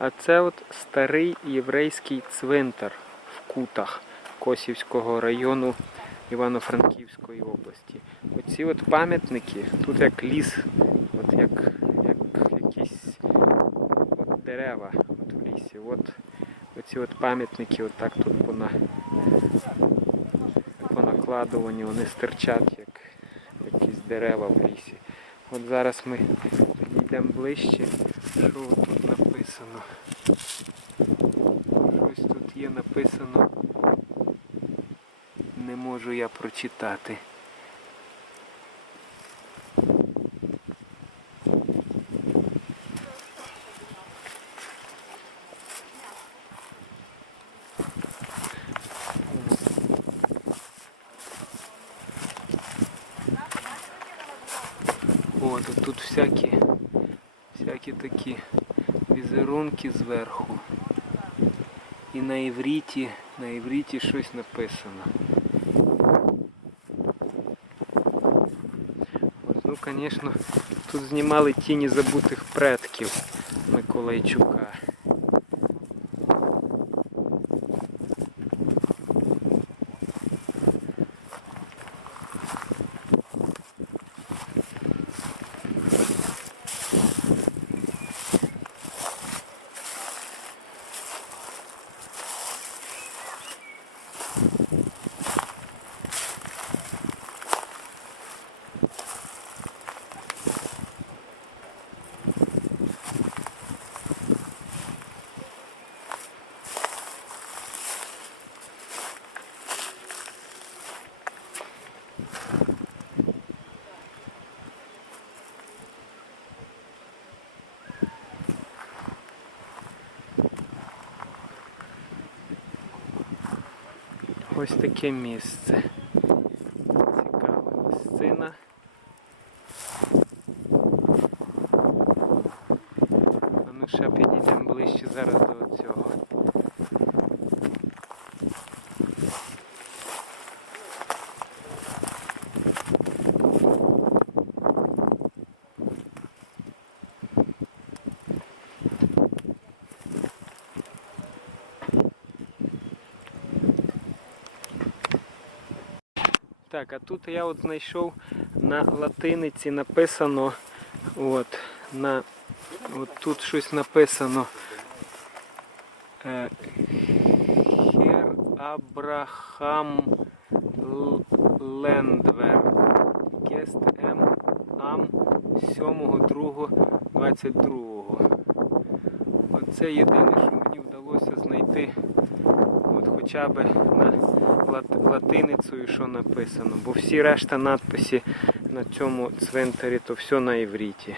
А це от старий єврейський цвинтар в Кутах Косівського району Івано-Франківської області. Оці от пам'ятники, тут як ліс, от як, як якісь от дерева от в лісі. От оці от пам'ятники отак тут пона, понакладувані, вони стирчать як якісь дерева в лісі. От зараз ми підійдемо ближче. Що тут написано? Щось тут є написано. Не можу я прочитати. О, то тут всякі, всякі такі візерунки зверху. І на івріті, на івріті щось написано. Ось, ну, звісно, тут знімали тіні забутих предків Миколайчука. Ось таке місце. Цікава місцина. Ну ще підійдемо ближче зараз до цього. Так, а тут я от знайшов на латиниці написано, от, на, от тут щось написано. Е, Хер Абрахам Лендвер. Гест М Ам 7.2.22. Оце єдине, що мені вдалося знайти от хоча б на лат- латиницею, що написано. Бо всі решта надписи на цьому цвинтарі то все на івріті.